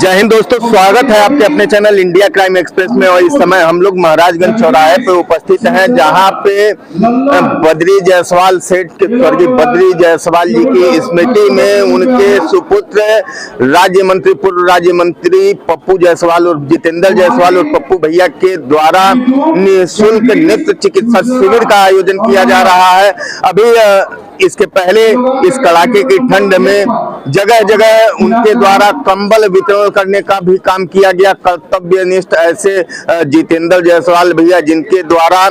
जय हिंद दोस्तों, स्वागत है आपके अपने चैनल इंडिया क्राइम एक्सप्रेस में। और इस समय हम लोग महाराजगंज चौराहे पे उपस्थित हैं, जहां पे बद्री जायसवाल सेठ के स्वर्गीय बद्री जायसवाल जी की स्मृति में उनके सुपुत्र राज्य मंत्री, पूर्व राज्य मंत्री पप्पू जायसवाल और जितेंद्र जायसवाल और पप्पू भैया के द्वारा निःशुल्क नेत्र चिकित्सा शिविर का आयोजन किया जा रहा है। अभी इसके पहले इस कड़ाके की ठंड में जगह जगह उनके द्वारा कंबल वितरण करने का भी काम किया गया। कर्तव्यनिष्ठ ऐसे जितेंद्र जायसवाल भैया, जिनके द्वारा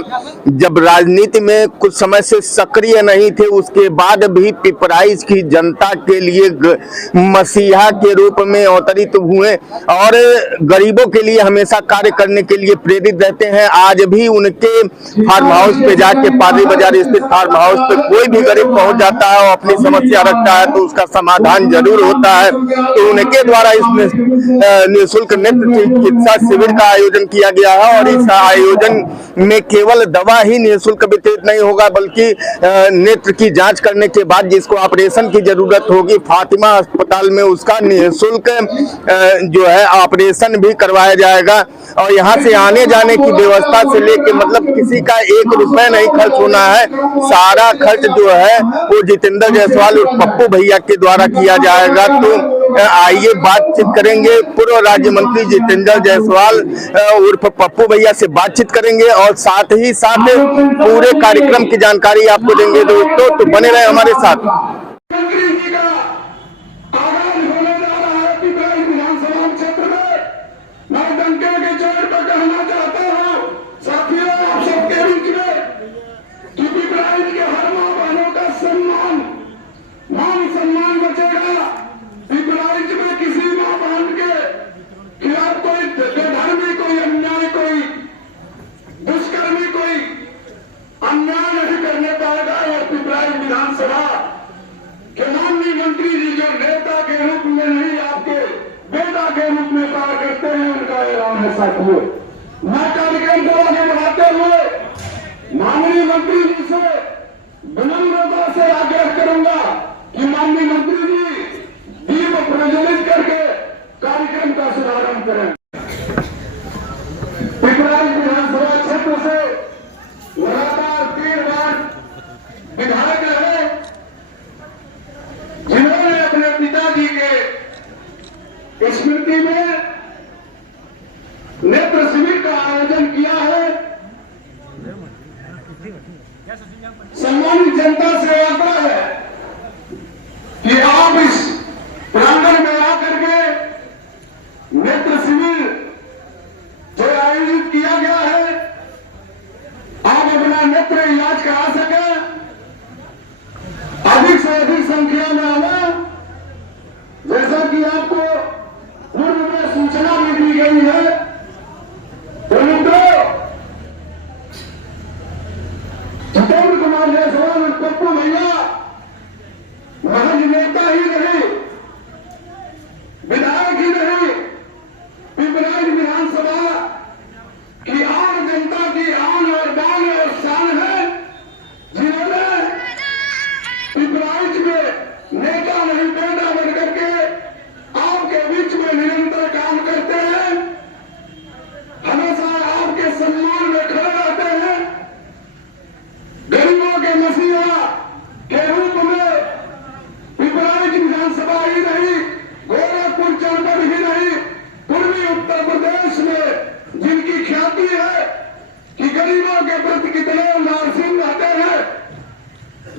जब राजनीति में कुछ समय से सक्रिय नहीं थे, उसके बाद भी पिपराइच की जनता के लिए मसीहा के रूप में अवतरित हुए और गरीबों के लिए हमेशा कार्य करने के लिए प्रेरित रहते हैं। आज भी उनके फार्म हाउस पे जाके, पादरी बाजार स्थित फार्म हाउस पे कोई भी गरीब पहुंच जाता है और अपनी समस्या रखता है तो उसका समाधान जरूर होता है। तो उनके द्वारा इसमें निःशुल्क नेत्र चिकित्सा शिविर का आयोजन किया गया है। और इस आयोजन में केवल दवा ही निःशुल्क वितरित नहीं होगा, बल्कि नेत्र की जांच करने के बाद जिसको ऑपरेशन की जरूरत होगी, फातिमा अस्पताल में उसका निःशुल्क जो है ऑपरेशन भी करवाया जाएगा। और यहाँ से आने जाने की व्यवस्था से लेके, मतलब किसी का 1 रुपया नहीं खर्च होना है, सारा खर्च जो है वो जितेंद्र जायसवाल और पप्पू भैया के द्वारा किया जाएगा। तो आइए बातचीत करेंगे, पूर्व राज्य मंत्री जितेंद्र जायसवाल उर्फ पप्पू भैया से बातचीत करेंगे और साथ ही साथ पूरे कार्यक्रम की जानकारी आपको देंगे। दोस्तों तो बने रहे हमारे साथ। मंत्री जी जो नेता के रूप में नहीं, आपके बेटा के रूप में कार्य करते हैं, उनका ऐलान है साथियों। मैं कार्यक्रम को आगे बढ़ाते हुए माननीय मंत्री जी से विनम्रता से आग्रह करूंगा कि माननीय मंत्री जी दीप प्रज्वलित करके कार्यक्रम का शुभारंभ करें। पिपराइच विधानसभा क्षेत्र से लगातार 3 बार विधायक रहे, जिन्होंने अपने पिताजी के स्मृति में नेत्र शिविर का आयोजन किया है। सम्मानित जनता से आग्रह है कि आप इस प्रांगण में आकर के नेत्र शिविर जो आयोजित किया गया है, आप अपना नेत्र इलाज करा सके, अधिक से अधिक संख्या में आना। जैसा कि आपको पूर्व में सूचना भी दी गई है, उनको जितेंद्र कुमार जायसवाल और पप्पू भैया महज नेता ही नहीं, विधायक ही नहीं, पिपराइच विधानसभा की आम जनता की आन और बान और शान है, जिन्होंने पिपराइच में नेता नहीं बेटा बन करके आपके बीच में निरंतर काम करते हैं, हमेशा आपके सम्मान में खड़े रहते हैं। गरीबों के मसीहा के रूप में पिपराइच विधानसभा ही नहीं, गोरखपुर जनपद ही नहीं, पूर्वी उत्तर प्रदेश में जिनकी ख्याति है कि गरीबों के प्रति कितने उदासीन रहते हैं,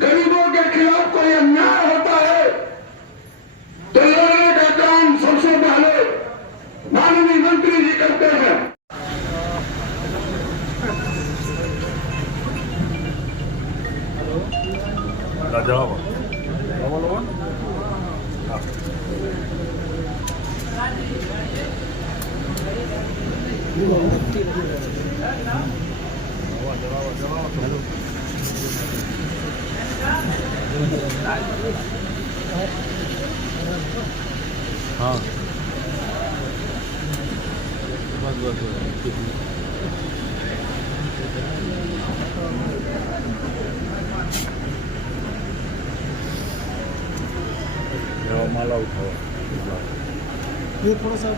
गरीबों के खिलाफ कोई अन्याय होता है तो लड़ने का काम सबसे पहले माननीय मंत्री जी करते हैं। हाँ माला उठाओ। ये थोड़ा सा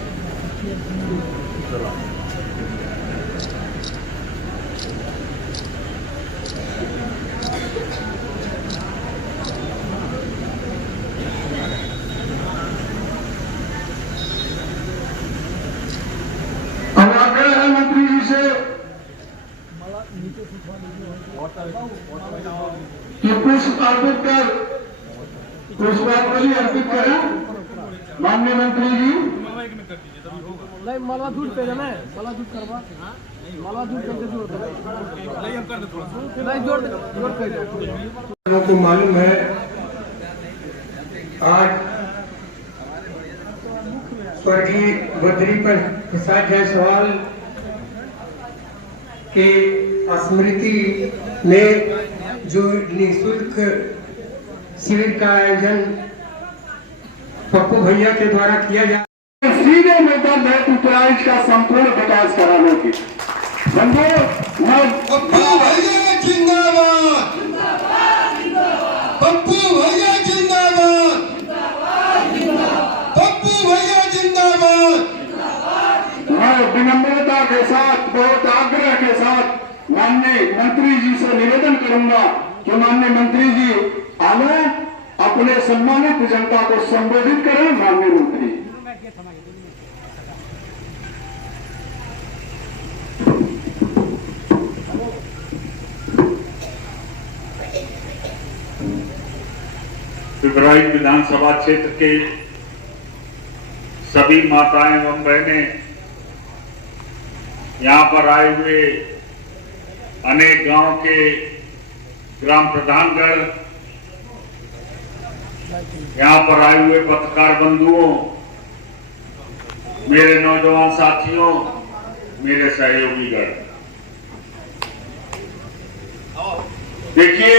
अब आग्रह है मंत्री जी से कि पुष्पांजलि अर्पित करें माननीय मंत्री जी। नहीं माला दूध पे जाना है, माला दूध करवा, माला दूध करके जोड़ दो, नहीं हम कर दे थोड़ा सा, नहीं जोड़ कर लोगों को मालूम है आज स्वर्गीय बद्री प्रसाद जायसवाल के स्मृति में जो निःशुल्क शिविर का आयोजन पप्पू भैया के द्वारा किया जा सीधे मैदान है उत्तरायण का संपूर्ण विकास कराने की पप्पू भैया जिंदाबाद, पप्पू भैया जिंदाबाद, पप्पू भैया जिंदाबाद। मैं विनम्रता के साथ बहुत आग्रह के साथ माननीय मंत्री जी से निवेदन करूंगा कि माननीय मंत्री जी आने अपने सम्मानित जनता को संबोधित करें। माननीय मंत्री पिपराइच विधानसभा क्षेत्र के सभी माताएं एवं बहनें, यहाँ पर आए हुए अनेक गांव के ग्राम प्रधानगण, यहाँ पर आए हुए पत्रकार बंधुओं, मेरे नौजवान साथियों, मेरे सहयोगीगण, देखिए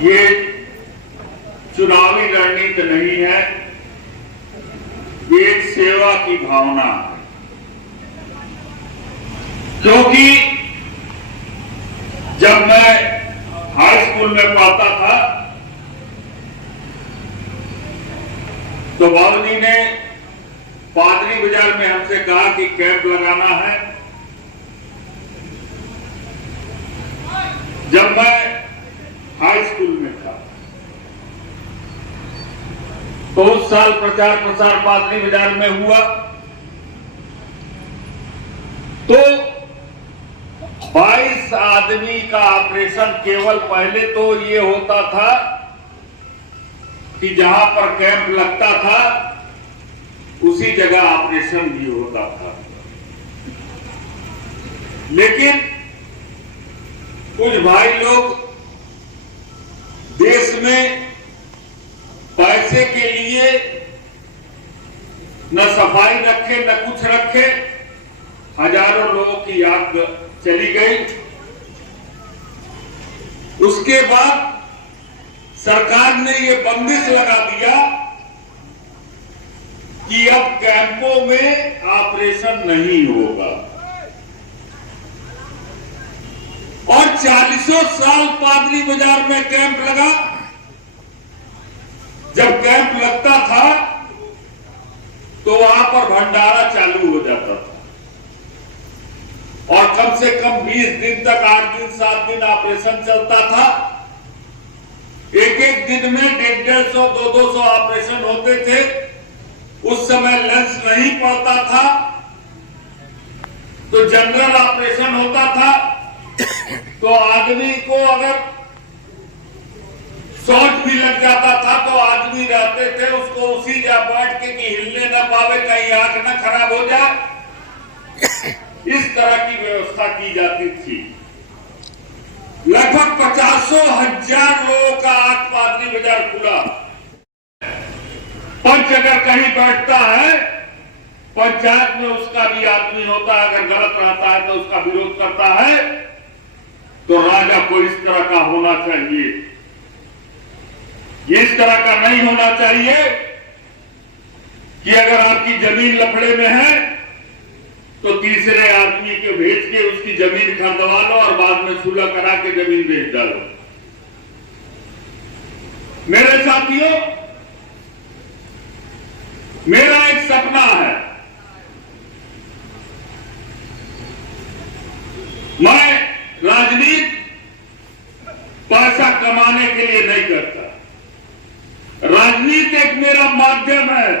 ये चुनावी रणनीति नहीं है, ये एक सेवा की भावना है। क्योंकि जब मैं हाई स्कूल में पढ़ता था तो बाबूजी ने पादरी बाजार में हमसे कहा कि कैंप लगाना है। जब मैं हाई स्कूल में था तो उस साल प्रचार प्रसार पादरी बाजार में हुआ तो 22 आदमी का ऑपरेशन केवल पहले तो ये होता था कि जहां पर कैंप लगता था उसी जगह ऑपरेशन भी होता था। लेकिन कुछ भाई लोग देश में पैसे के लिए न सफाई रखे न कुछ रखे, हजारों लोगों की आग चली गई। उसके बाद सरकार ने ये बंदिश लगा दिया कि अब कैंपों में ऑपरेशन नहीं होगा। और 40 साल पादरी बाजार में कैंप लगा। जब कैंप लगता था तो वहां पर भंडारा चालू हो जाता था और कम से कम 20 दिन तक 8 दिन 7 दिन ऑपरेशन चलता था। एक एक दिन में 150 200 ऑपरेशन होते थे। उस समय लंच नहीं पड़ता था तो जनरल ऑपरेशन होता था। तो आदमी को अगर शॉट भी लग जाता था तो आदमी रहते थे उसको उसी जगह बैठ के कि हिलने न पावे, कहीं आंख न खराब हो जाए, इस तरह की व्यवस्था की जाती थी। लगभग 50,000 लोगों का आज पादरी बाजार खुला। पंच अगर कहीं बैठता है, पंचायत में उसका भी आदमी होता है, अगर गलत रहता है तो उसका विरोध करता है। तो राजा को इस तरह का होना चाहिए, ये इस तरह का नहीं होना चाहिए कि अगर आपकी जमीन लफड़े में है तो तीसरे आदमी को भेज के उसकी जमीन खरीदवा लो और बाद में सुलह करा के जमीन बेच डालो। मेरे साथियों, मेरा एक सपना है, मैं राजनीति पैसा कमाने के लिए नहीं करता। राजनीति एक मेरा माध्यम है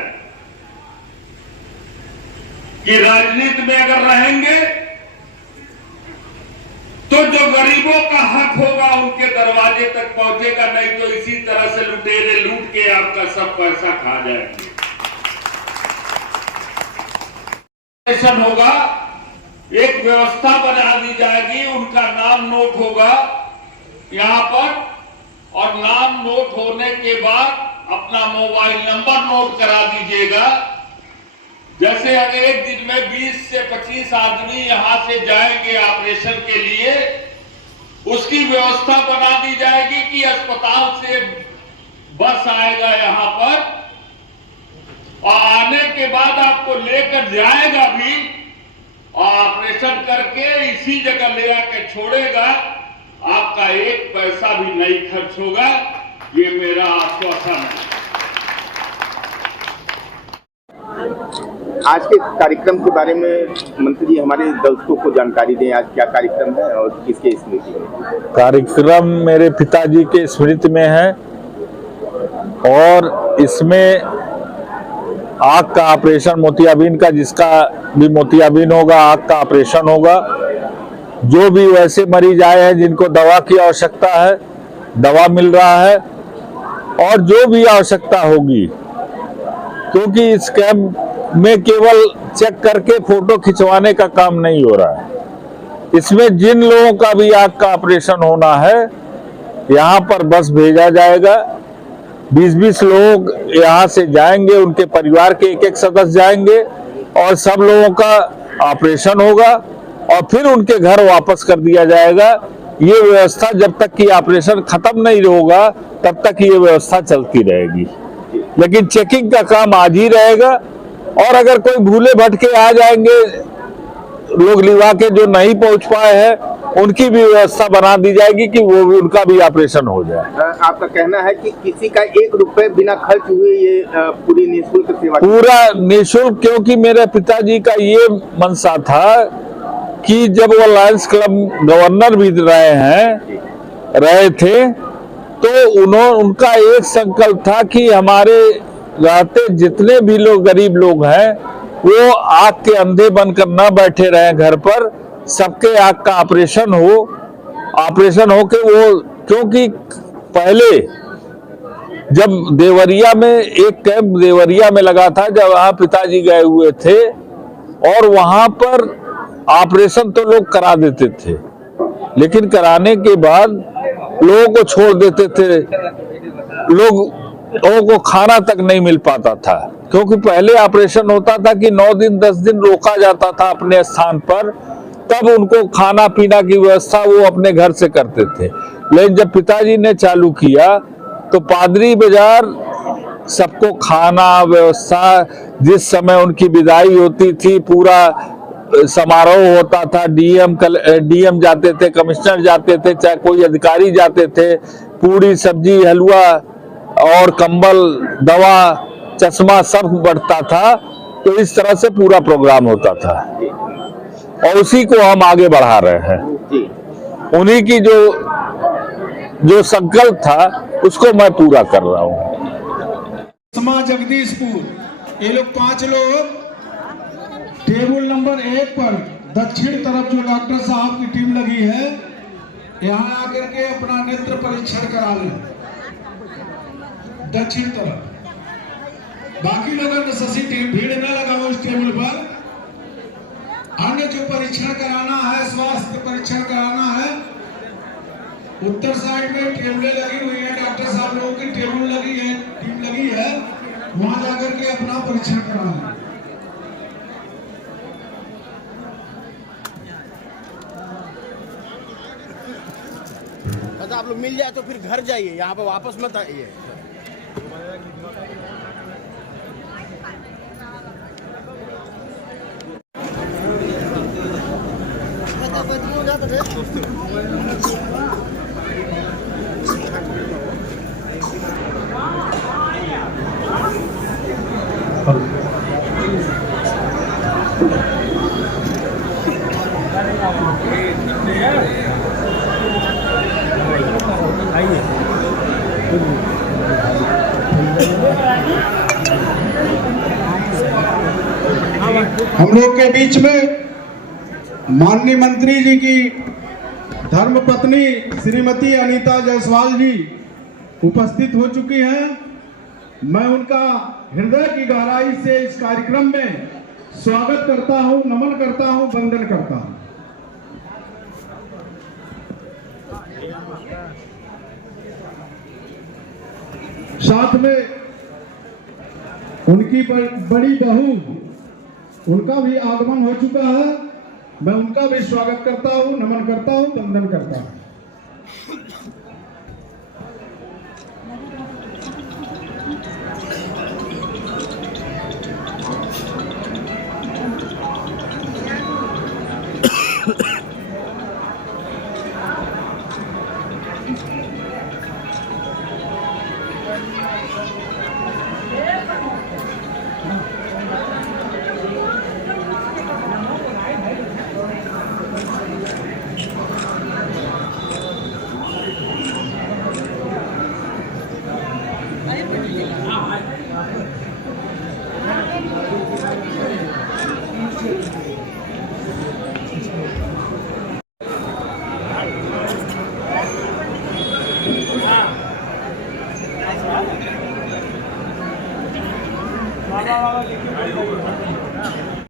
कि राजनीति में अगर रहेंगे तो जो गरीबों का हक होगा उनके दरवाजे तक पहुंचेगा, नहीं तो इसी तरह से लुटेरे लूट के आपका सब पैसा खा जाएंगे। होगा, एक व्यवस्था बना दी जाएगी, उनका नाम नोट होगा यहां पर, और नाम नोट होने के बाद अपना मोबाइल नंबर नोट करा दीजिएगा। जैसे अगर एक दिन में 20 से 25 आदमी यहां से जाएंगे ऑपरेशन के लिए, उसकी व्यवस्था बना दी जाएगी कि अस्पताल से बस आएगा यहां पर, और आने के बाद आपको लेकर जाएगा भी, और ऑपरेशन करके इसी जगह ले आकर छोड़ेगा। आपका एक पैसा भी नहीं खर्च होगा, ये मेरा आश्वासन है। आज के कार्यक्रम के बारे में मंत्री जी हमारे दर्शकों को जानकारी दें, आज क्या कार्यक्रम है और किसके स्मृति में? कार्यक्रम मेरे पिताजी के स्मृति में है और इसमें आँख का ऑपरेशन मोतियाबिंद का, जिसका भी मोतियाबिंद होगा आँख का ऑपरेशन होगा। जो भी वैसे मरीज आए हैं जिनको दवा की आवश्यकता है, दवा मिल रहा है, और जो भी आवश्यकता होगी, क्योंकि इस कैंप में केवल चेक करके फोटो खिंचवाने का काम नहीं हो रहा है। इसमें जिन लोगों का भी आँख का ऑपरेशन होना है, यहाँ पर बस भेजा जाएगा। 20-20 लोग यहाँ से जाएंगे, उनके परिवार के एक-एक सदस्य जाएंगे, और सब लोगों का ऑपरेशन होगा और फिर उनके घर वापस कर दिया जाएगा। ये व्यवस्था जब तक कि ऑपरेशन खत्म नहीं होगा तब तक ये व्यवस्था चलती रहेगी, लेकिन चेकिंग का काम आज ही रहेगा। और अगर कोई भूले भटके आ जाएंगे लोग लिवा के, जो नहीं पहुंच पाए हैं, उनकी भी व्यवस्था बना दी जाएगी कि वो भी, उनका भी ऑपरेशन हो जाए। आपका कहना है कि किसी का 1 रुपए बिना खर्च हुए ये पूरी निःशुल्क सेवा? पूरा निःशुल्क, क्योंकि मेरे पिताजी का ये मनसा था कि जब वो लायंस क्लब गवर्नर भी रहे थे, तो उनका एक संकल्प था कि हमारे रहते जितने भी लोग गरीब लोग हैं, वो आँख के अंधे बनकर न बैठे रहे घर पर, सबके आँख का ऑपरेशन हो के वो, क्योंकि पहले जब देवरिया में एक कैंप देवरिया में लगा था, जब वहाँ पिताजी गए हुए थे, और वहाँ पर ऑपरेशन तो लोग करा देते थे, लेकिन कराने के बाद लोगों को छोड़ देते थे। लोगों को खाना तक नहीं मिल पाता था, क्योंकि पहले ऑपरेशन होता था कि 9 दिन 10 दिन रोका जाता था अपने स्थान पर, तब उनको खाना पीना की व्यवस्था वो अपने घर से करते थे। लेकिन जब पिताजी ने चालू किया तो पादरी बाजार सबको खाना व्यवस्था, जिस समय उनकी विदाई होती थी पूरा समारोह होता था, डीएम जाते थे, कमिश्नर जाते थे, चाहे कोई अधिकारी जाते थे, पूरी सब्जी हलवा और कंबल दवा चश्मा सब बढ़ता था। तो इस तरह से पूरा प्रोग्राम होता था और उसी को हम आगे बढ़ा रहे हैं। उन्हीं की जो संकल्प था उसको मैं पूरा कर रहा हूँ। जगदीशपुर, ये लोग 5 लोग टेबल नंबर 1 पर दक्षिण तरफ जो डॉक्टर साहब की टीम लगी है, यहाँ आकर के अपना नेत्र परीक्षण करा लें दक्षिण तरफ। बाकी लोगों ने ससी टीम भीड़ न लगाओ उस टेबल पर। अन्य जो परीक्षण कराना है, स्वास्थ्य परीक्षण कराना है, उत्तर साइड में टेबलें लगी हुई है, डॉक्टर साहब लोगों की टेबल लगी है, टीम लगी है, वहां जाकर के अपना परीक्षण करा लें। आप लोग मिल जाए तो फिर घर जाइए, यहाँ पे वापस मत आइए। और हम लोग के बीच में माननीय मंत्री जी की धर्मपत्नी श्रीमती अनीता जायसवाल जी उपस्थित हो चुकी हैं। मैं उनका हृदय की गहराई से इस कार्यक्रम में स्वागत करता हूं, नमन करता हूं, वंदन करता हूं। साथ में उनकी बड़ी बहू, उनका भी आगमन हो चुका है। मैं उनका भी स्वागत करता हूं, नमन करता हूं, वंदन करता हूं।